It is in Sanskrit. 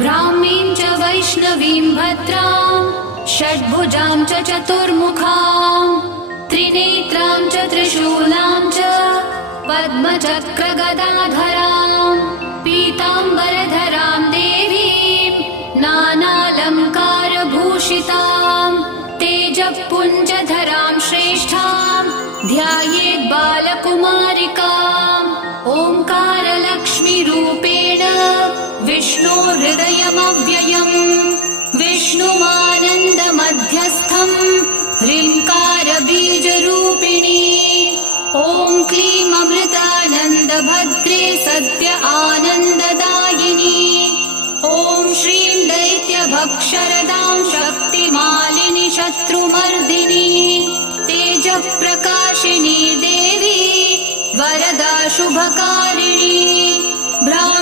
ब्राह्मीं च वैष्णवीं भद्रां षड्भुजां च चतुर्मुखां त्रिनेत्रां च त्रिशूलां च पद्मचक्रगदाधरां पीताम्बरधरां देवीं नानालङ्कारभूषितां तेजःपुञ्जधरां श्रेष्ठां ध्यायेत् बालकुमारिकाम् ओङ्कारलक्ष्मीरूपेण विष्णोर्हृदयमव्ययम् विष्णुमानन्दमध्यस्थम् ह्रीङ्कारबीजरूपिणी ॐ क्लीं अमृतानन्दभद्रे सत्य आनन्ददायिनी ॐ श्रीं दैत्यभक्षरदां शक्तिमालिनि शत्रुमर्दिनी तेजःप्रकाशिनी देवी वरदा शुभकारिणी ब्राह्मी